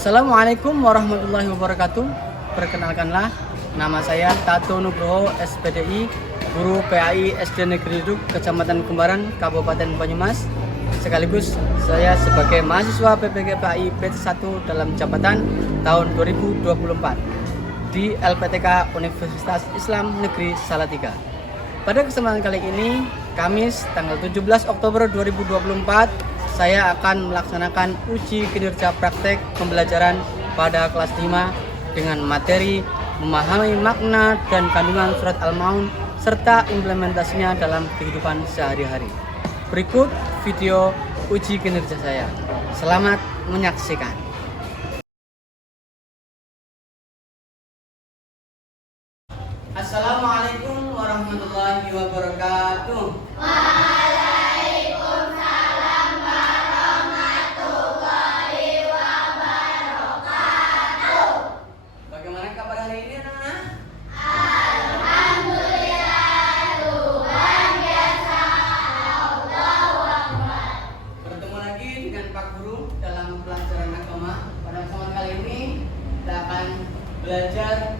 Assalamualaikum warahmatullahi wabarakatuh. Perkenalkanlah, nama saya Tato Nugroho, SPDI, Guru PAI SD Negeri Duduk, Kecamatan Kembaran, Kabupaten Banyumas. Sekaligus saya sebagai mahasiswa PPG PAI batch 1 dalam jabatan tahun 2024 di LPTK Universitas Islam Negeri Salatiga. Pada kesempatan kali ini, Kamis tanggal 17 Oktober 2024, saya akan melaksanakan uji kinerja praktek pembelajaran pada kelas 5 dengan materi memahami makna dan kandungan surat Al-Maun serta implementasinya dalam kehidupan sehari-hari. Berikut video uji kinerja saya. Selamat menyaksikan. Assalamualaikum warahmatullahi wabarakatuh. Waalaikumsalam warahmatullahi wabarakatuh. Bagaimana kabar hari ini, anak-anak? Alhamdulillah, luar biasa. Allahu Akbar. Bertemu lagi dengan Pak Guru dalam pelajaran agama. Pada kesempatan kali ini kita akan belajar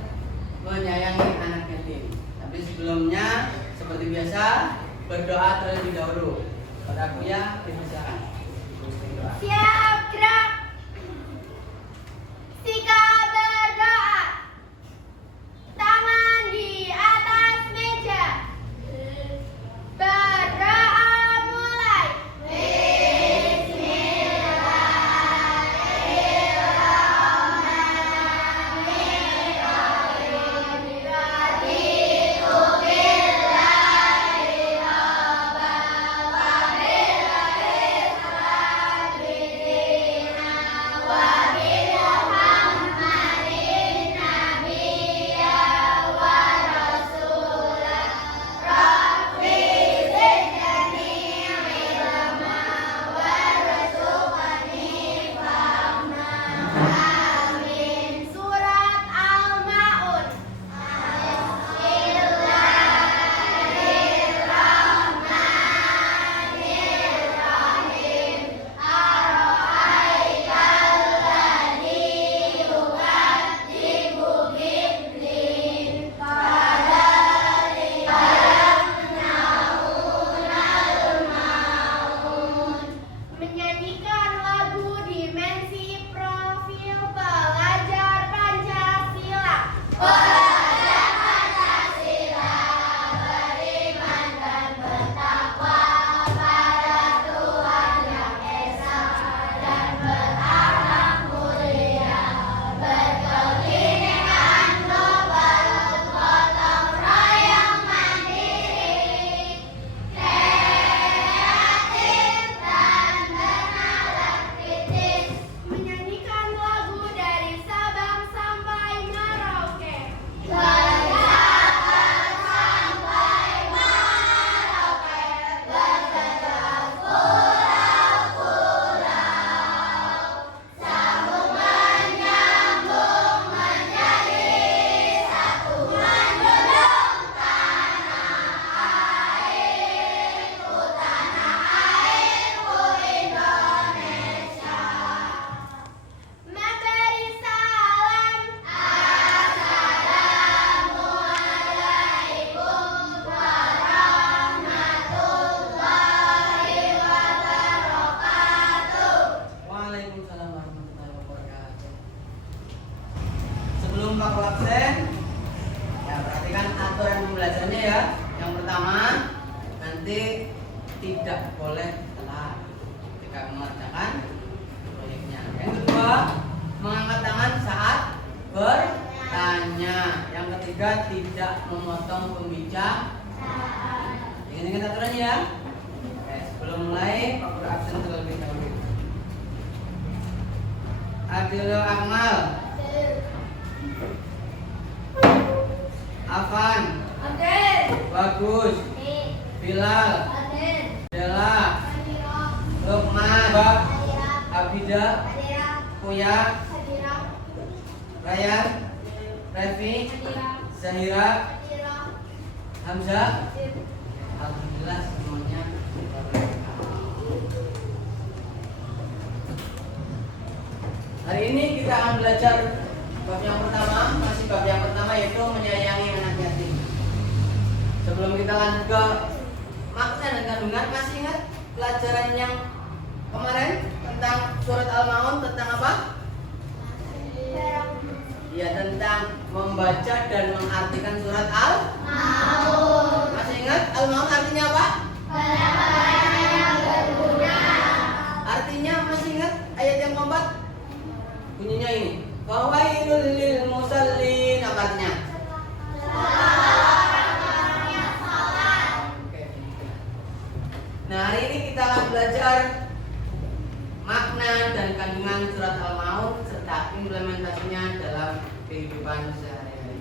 menyayangi anak yatim. Tapi sebelumnya, seperti biasa, berdoa terlebih dahulu. Pada aku ya, dipersilakan. Berdoa. Siap, gerak. Sikap berdoa. Tangan di atas meja. Berdoa mulai. Surat Al-Maun. Menyanyikan lagu dimensi profil pelajar Pancasila. Pelajar Pancasila beriman dan bertakwa pada Tuhan yang Esa dan berakhlak mulia, berkebinekaan global, gotong royong mandiri, kreatif dan bernalar kritis. Menyanyikan lagu dari Sabang sampai Merauke. Dari Sabang sampai Merauke, bersejauh pulau-pulau, sambung menyambung menjadi satu, menjunjung tanah airku Indonesia. Memberi salam. Assalamualaikum warahmatullahi wabarakatuh. Waalaikumsalam warahmatullahi wabarakatuh. Sebelum Pak absen, ya perhatikan aturan pembelajarannya ya. Yang pertama, nanti tidak boleh telat ketika mengerjakan proyeknya. Yang kedua, mengangkat tangan saat bertanya. Yang ketiga, tidak memotong pembicaraan. Ingat aturannya ya. Oke, sebelum mulai, Pak Guru absen terlebih dahulu. Adil Akmal, Afan, Bagus, Bilal, Dela, Lukman, Abida, Kuya, Ryan, Revi, Zahira, Hamzah. Alhamdulillah semuanya. Hari ini kita akan belajar bab yang pertama, masih bab yang pertama yaitu menyayangi anak yatim. Sebelum kita lanjut ke makna dan kandungan, masih ingat pelajaran yang kemarin tentang surat Al-Maun tentang apa? Ya, tentang membaca dan mengartikan surat Al-Maun. Masih ingat Al-Maun artinya apa? Artinya masih ingat ayat yang keempat? Bunyinya ini. Fawailul lil musallin. Apa artinya? Oke. Nah, hari ini kita akan belajar makna dan kandungan surat Al-Maun serta implementasinya dalam kehidupan sehari-hari.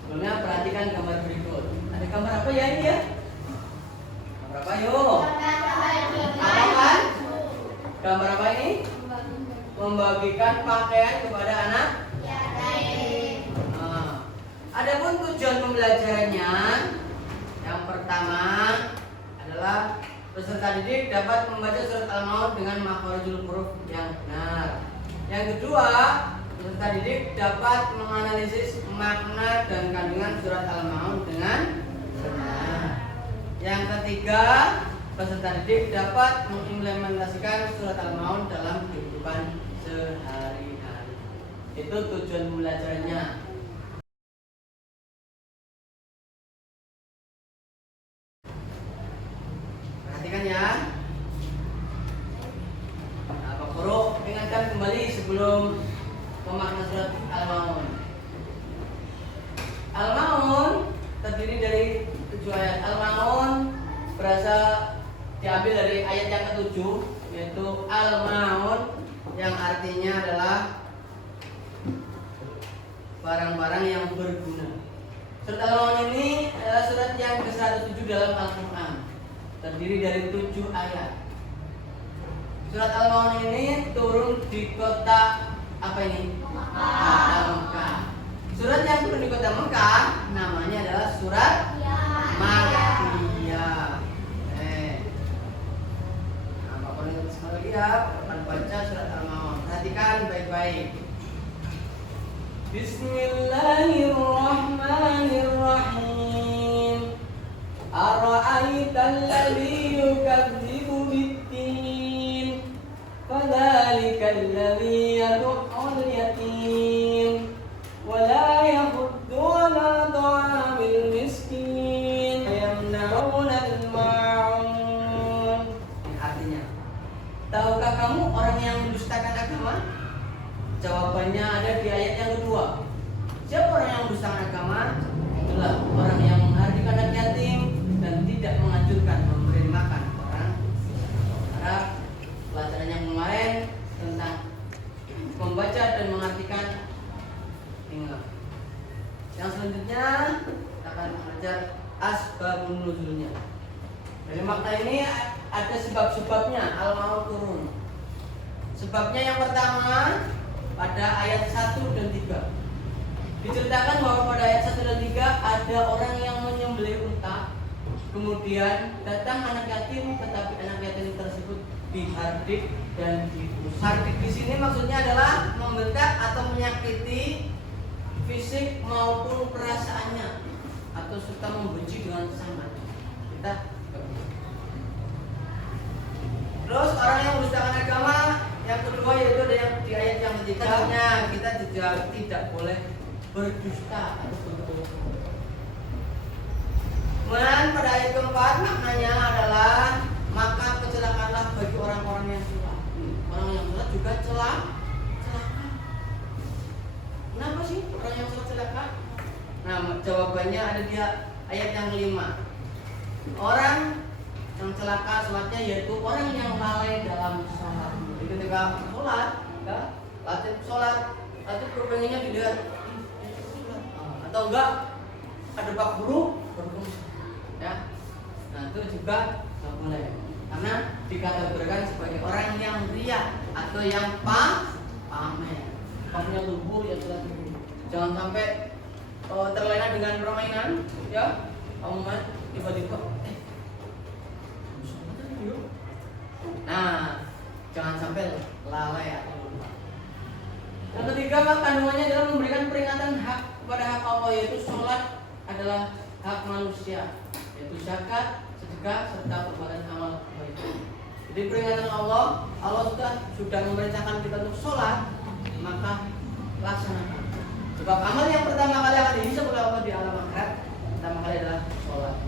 Sebelumnya perhatikan gambar berikut. Ada gambar apa ya ini ya? Gambar apa yuk? Apa kan? Gambar apa ini? Membagikan pakaian kepada anak yatim. Adapun tujuan pembelajarannya, yang pertama adalah peserta didik dapat membaca surat Al-Maun dengan makharijul huruf yang benar. Yang kedua, peserta didik dapat menganalisis makna dan kandungan surat Al-Maun dengan benar. Yang ketiga, peserta didik dapat mengimplementasikan surat Al-Maun dalam kehidupan sehari-hari. Itu tujuan pembelajarannya. Perhatikan ya. Nah, Pak Guru ingatkan kembali sebelum memakna surat Al-Maun. Al-Maun terdiri dari 7 ayat. Al-Maun diambil dari ayat yang ke-7, yaitu Al-Maun yang artinya adalah barang-barang yang berguna. Surat Al-Maun ini adalah surat yang ke-107 dalam Al-Quran, terdiri dari 7 ayat. Surat Al-Maun ini turun di kota apa ini? Mekah. Surat yang turun di kota Mekah namanya adalah surat Makkiyah. Sekali lagi ya, akan baca surat Al-Maun. Perhatikan baik-baik. Bismillahirrahmanirrahim. Ara'aital ladzi yukadzibu bid-din, fadzalikal ladzi yad'ul yatim wa la yahuddu 'ala ta'amil miskin wa yamna'una al-ma'un. Artinya, tahukah kamu orang yang mendustakan agama? Jawabannya ada di ayat yang kedua. Siapa orang yang mendustakan agama? Itulah orang yang menghardik anak yatim dan tidak menganjurkan memberi makan orang. Karena pelajaran yang kemarin tentang membaca dan mengartikan ingat. Yang selanjutnya kita akan belajar asbabun nuzulnya. Dari makna ini ada sebab-sebabnya Al-Maun turun. Sebabnya yang pertama pada ayat 1 dan 3. Diceritakan bahwa pada ayat 1 dan 3 ada orang yang menyembelih unta. Kemudian datang anak yatim, tetapi anak yatim tersebut dihardik dan diusir. Hardik di sini maksudnya adalah membentak atau menyakiti fisik maupun perasaannya, atau serta membenci dengan sangat. Kita terus orang yang mendustakan agama yang kedua yaitu di ayat yang ketiganya, kita juga tidak boleh berdusta atau berbohong. Kemudian pada ayat keempat maknanya adalah maka kecelakaanlah bagi orang-orang yang sholat. Orang yang sholat juga celaka. Kenapa sih orang yang sholat celaka? Nah, jawabannya ada di ayat yang kelima. Orang yang celaka sholatnya yaitu orang yang lalai dalam sholat. Jadi ketika sholat, ya, latih sholat, latih berpengennya tidak, atau enggak ada pak guru berfungsi, ya. Nah itu juga nggak boleh, karena dikategorikan sebagai orang yang ria atau yang pamer, pamernya tubuh ya sudah tubuh. Jangan sampai terlena dengan permainan, ya. Kamu main tiba-tiba Nah, Jangan sampai lalai atau lupa. Yang ketiga, kandungannya adalah memberikan peringatan hak kepada hak Allah, yaitu sholat adalah hak manusia, yaitu zakat, sedekah, serta perbuatan amal kebaikan. Jadi peringatan Allah sudah memerintahkan kita untuk sholat, maka laksanakan. Sebab amal yang pertama kali akan dihisab oleh Allah di alam akhirat, pertama kali adalah sholat.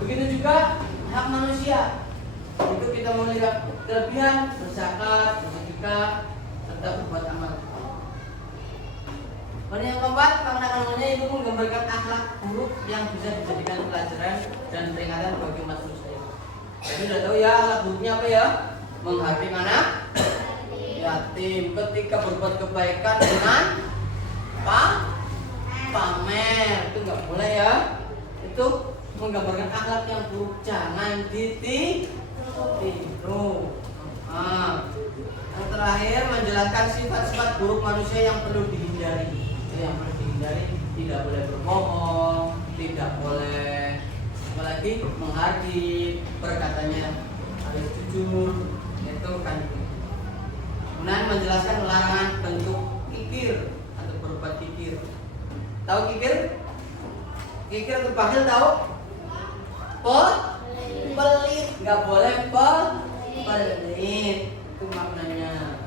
Begitu juga hak manusia, itu kita memiliki kelebihan berzakat, bersedekah, serta berbuat amal. Dan yang keempat, makna kandungannya itu menggambarkan akhlak buruk yang bisa dijadikan pelajaran dan peringatan bagi umat manusia. Jadi sudah tahu ya akhlak buruknya apa ya? Menghakim anak yatim, ketika berbuat kebaikan dengan pamer, itu nggak boleh ya. Itu menggambarkan akhlak yang buruk, jangan ditiru. Yang terakhir menjelaskan sifat-sifat buruk manusia yang perlu dihindari. Yang perlu dihindari, tidak boleh berbohong, tidak boleh apalagi menghardik, perkataannya harus jujur, itu kan. Kemudian menjelaskan larangan bentuk kikir atau berbuat kikir. Tahu kikir? Kikir atau bakhil tahu? Pelit, nggak boleh pelit, itu maknanya.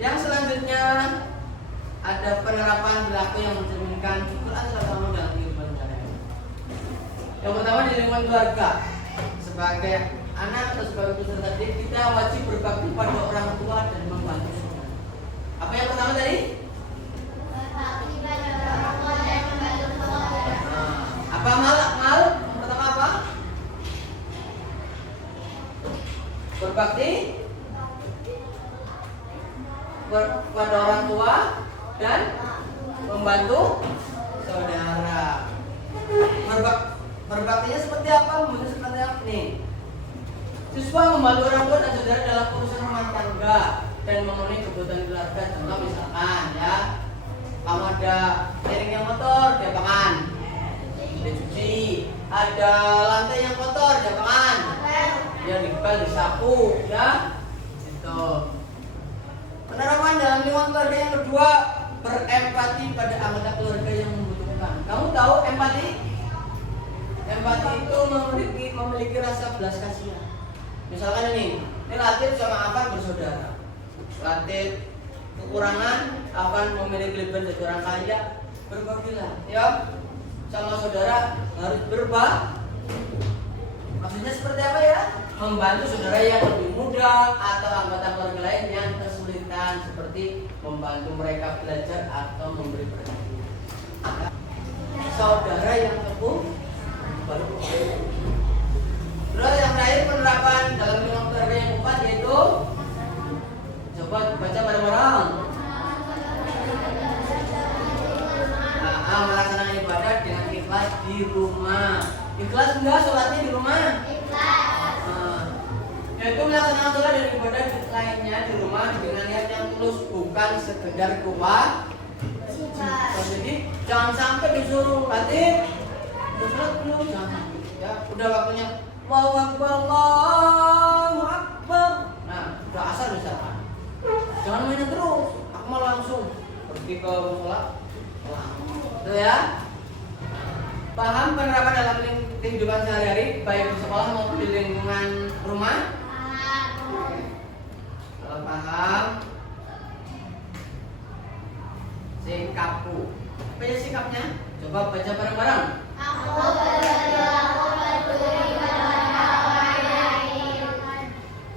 Yang selanjutnya ada penerapan perilaku yang mencerminkan Quran selama dalam kehidupan sehari-hari. Yang pertama di lingkungan keluarga, sebagai anak atau sebagai peserta didik kita wajib berbakti pada orang tua dan membantu saudara. Apa yang pertama tadi? Berbakti pada orang tua dan membantu saudara. Apa mal? Yang pertama apa? Berbakti pada orang tua dan membantu saudara. Berbaktinya seperti apa? Membantu seperti apa nih? Siswa membantu orang tua dan saudara dalam urusan rumah tangga dan memenuhi kebutuhan keluarga. Contoh misalkan ya, kamu ada piring yang kotor, diapakan? Dicuci. Ada lantai yang kotor, diapakan? Ya dipel, disapu, ya. Itu. Penerapan dalam lingkungan keluarga yang kedua, berempati pada anggota keluarga yang membutuhkan. Kamu tahu empati? Empati itu memiliki rasa belas kasihan. Misalkan ini Latif sama Afan bersaudara. Latif kekurangan, Afan memiliki kelebihan dari orang kaya, berbagilah, ya. Sama saudara harus maksudnya seperti apa ya? Membantu saudara yang lebih muda atau anggota keluarga lain yang kesulitan, seperti membantu mereka belajar atau memberi perhatian. Saudara yang teguh baru. Terus yang terakhir penerapan dalam lingkungan keluarga yang keempat yaitu, coba baca bareng-bareng. Melaksanakan ibadah dengan ikhlas di rumah. Ikhlas enggak sholatnya di rumah? Ikhlas. Yaitu melaksanakan sholat dan ibadah lainnya di rumah dengan niat yang tulus, bukan sekedar kewajiban. Jadi jangan sampai disuruh Latif sholat belum, jangan sampai. Ya, udah waktunya Allahu Akbar, Allahu Akbar. Nah, udah asar misalkan. Jangan main terus. Aku mau langsung pergi ke sholat. Itu ya. Paham penerapan dalam kehidupan sehari-hari baik di sekolah maupun di lingkungan rumah? Kalau paham, sikapku. Apa ya sikapnya? Coba baca bareng-bareng. Aku peduli pada orang lain.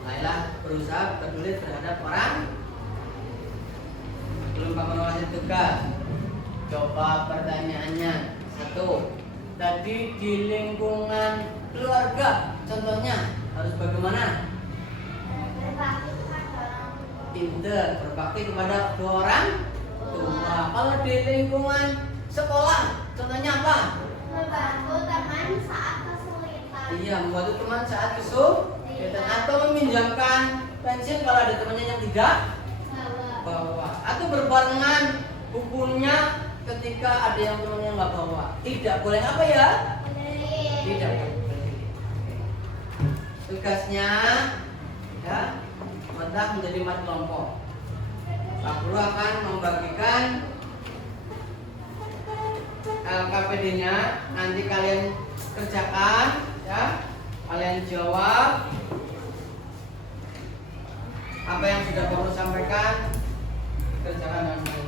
Mulailah berusaha peduli terhadap orang. Belum menguasai tugas. Coba pertanyaannya. Satu, tadi di lingkungan keluarga, contohnya harus bagaimana? Berbakti pada orang tua. Pinter, berbakti kepada kedua orang tua. Kalau di lingkungan sekolah, contohnya apa? Membantu teman saat kesulitan. Iya, membantu teman saat kesulitan atau meminjamkan pensil kalau ada temannya yang tidak bawa, atau berbarengan bukunya ketika ada yang temannya nggak bawa. Tidak boleh apa ya? Tidak boleh. Tugasnya ya membedah menjadi 4 kelompok. Pak Guru akan membagikan LKPD-nya, nanti kalian kerjakan ya, kalian jawab apa yang sudah Pak Guru sampaikan, kerjakan dengan baik.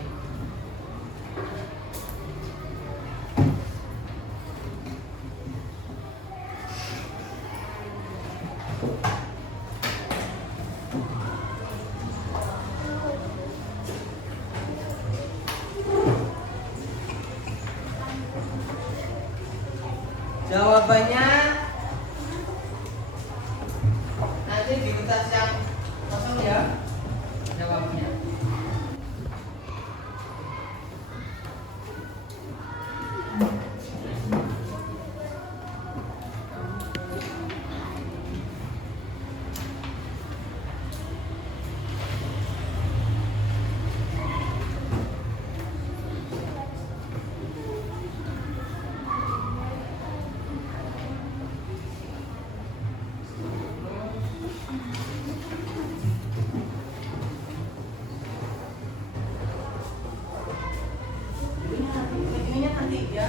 Jawabannya nanti di kertas yang kosong ya. Jawabnya. Ininya nanti ya.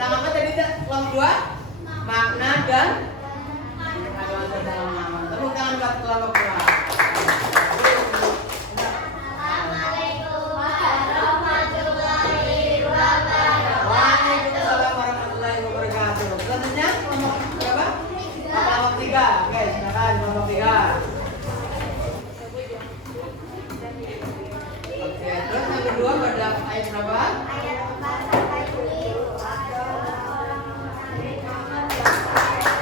Tentang apa tadi kelompok 2? Makna dan kandungan dalam nama. Tepuk tangan buat kelompok 2. Assalamualaikum warahmatullahi wabarakatuh. Waalaikumsalam warahmatullahi wabarakatuh. Selanjutnya kelompok berapa? Kelompok 3. Oke, silakan kelompok 3. Oke, terus yang kedua pada ayat berapa? Ayat 4 sampai 7.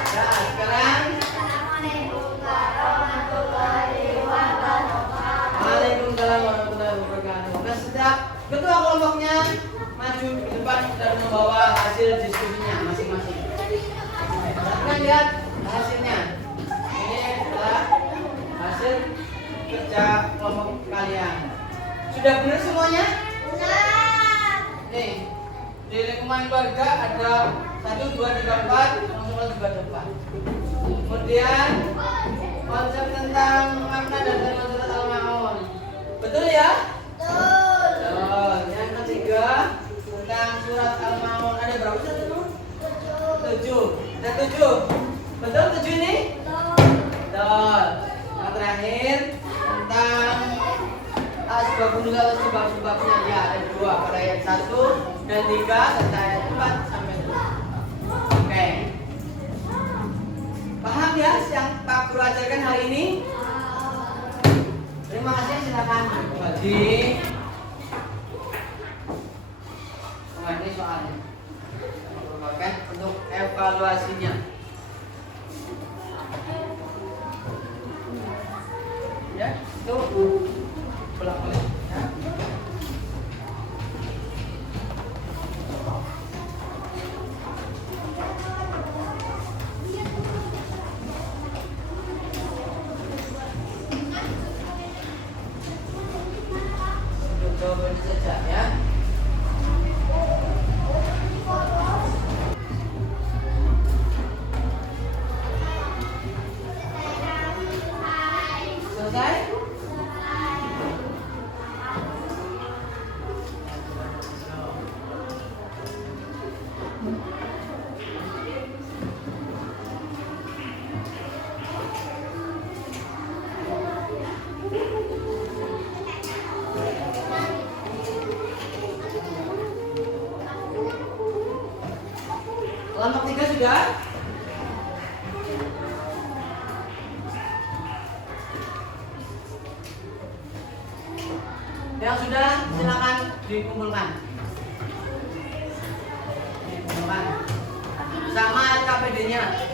Ya, sekarang Assalamualaikum warahmatullahi wabarakatuh. Waalaikumsalam warahmatullahi wabarakatuh. Nah, setiap ketua kelompoknya maju ke depan dan membawa hasil diskusinya masing-masing. Kita lihat hasilnya. Ini adalah hasil kerja kelompok kalian. Sudah benar semuanya? Nih, di lingkungan keluarga ada 1, 2, 3, 4, langsung juga ada 4. Kemudian konsep tentang makna dan kandungan surat Al-Ma'un. Betul ya? Betul. Yang ketiga tentang surat Al-Ma'un ada berapa surat itu? 7. Ada 7. Betul 7 ini? Betul. Yang terakhir tentang asbabun nuzul, sebab-sebabnya ya ada 2 pada ayat 1 dan 3 serta ayat 4 sampai 7. Oke. Paham ya yang Pak Guru ajarkan hari ini? Terima kasih, silakan bagi. Nah, ini soalnya. Oke, untuk evaluasinya. Ya, itu bolak-balik ya. Untuk jawabannya saja ya. Selesai? Kelompok 3 sudah? Yang sudah silakan dikumpulkan. Dikumpulkan. Sama KPD-nya.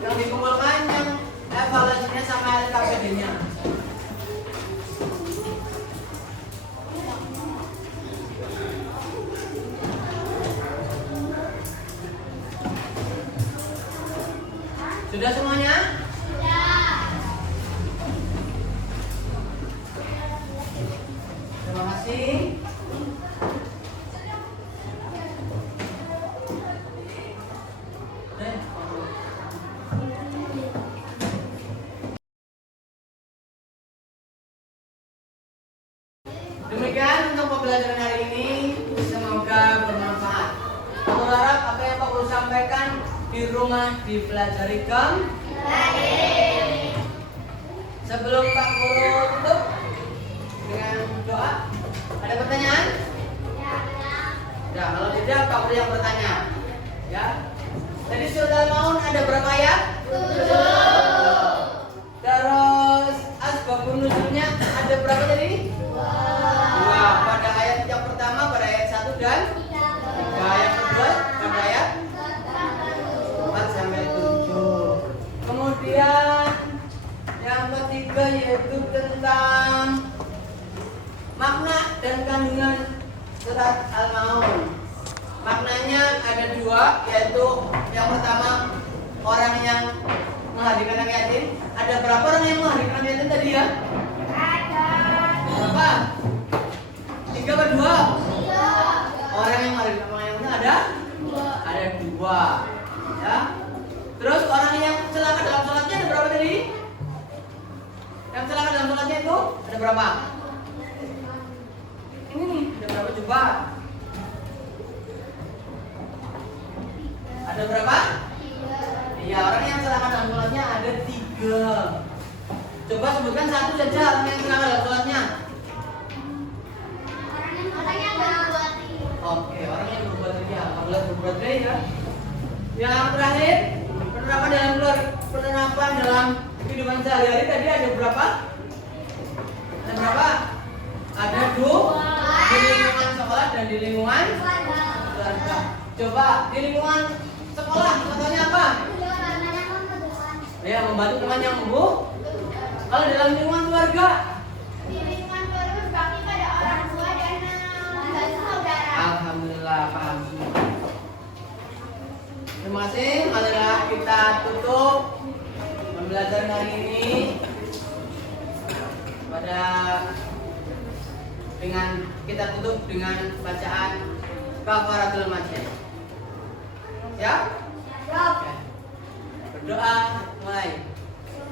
Yang dikumpulkan yang evaluasinya sama LKPD-nya. Sudah semuanya? Terima kasih. Demikian untuk pembelajaran hari ini, semoga bermanfaat. Aku harap apa yang Pak Guru sampaikan di rumah dipelajari kembali. Sebelum Pak Guru tutup dengan doa, ada pertanyaan? Ya, kalau tidak Pak Guru yang bertanya. Ya. Tadi surat Al-Ma'un ada berapa ayat? 7. Terus asbabun nuzulnya ada berapa tadi? 2. Pada ayat yang pertama pada ayat 1 dan 3. Ayat kedua pada ayat 4 sampai 7. Kemudian yang ketiga yaitu tentang makna dan kandungan surat Al-Maun. Maknanya ada dua, yaitu yang pertama orang yang menghadirkan anak yatim. Ada berapa orang yang menghadirkan anak yatim tadi ya? Ada. Berapa? 3 atau 2? Orang yang menghadirkan anak yatim ada? Ada 2. Ya. Terus orang yang celaka dalam sholatnya ada berapa tadi? Yang celaka dalam sholatnya itu ada berapa? Ini nih, ada berapa coba? Ada berapa? 3. Iya, orang yang celaka dalam sholatnya ada 3. Coba sebutkan satu saja orang yang celaka dalam sholatnya. Orang yang berbuat ria. Oke, orang yang berbuat ria. Apabila berbuat ria ya. Yang terakhir, penerapan dalam kehidupan sehari-hari tadi ada berapa? Ada berapa? Ada 2 di lingkungan sekolah dan di lingkungan keluarga. Coba di lingkungan sekolah contohnya apa? Ya, membantu teman yang membutuhkan. Kalau dalam lingkungan keluarga, berbakti pada orang tua dan membantu saudara. alhamdulillah paham semua. Terima kasih. Marilah kita tutup pembelajaran hari ini kita tutup dengan bacaan kafaratul majlis. Ya? Oke. Berdoa mulai.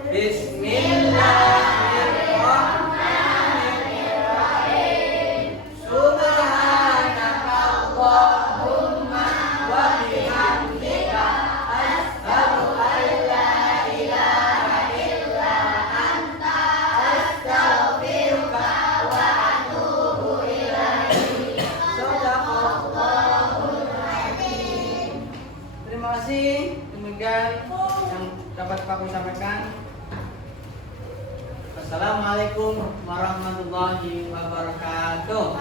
Bismillahirrahmanirrahim. Subhanakallahumma wa bihamdika asyhadu an la ilaha illa anta astaghfiruka wa atubu ilaik. Shadaqallahul azim. Terima kasih. Demikian yang dapat aku sampaikan. Assalamualaikum warahmatullahi wabarakatuh.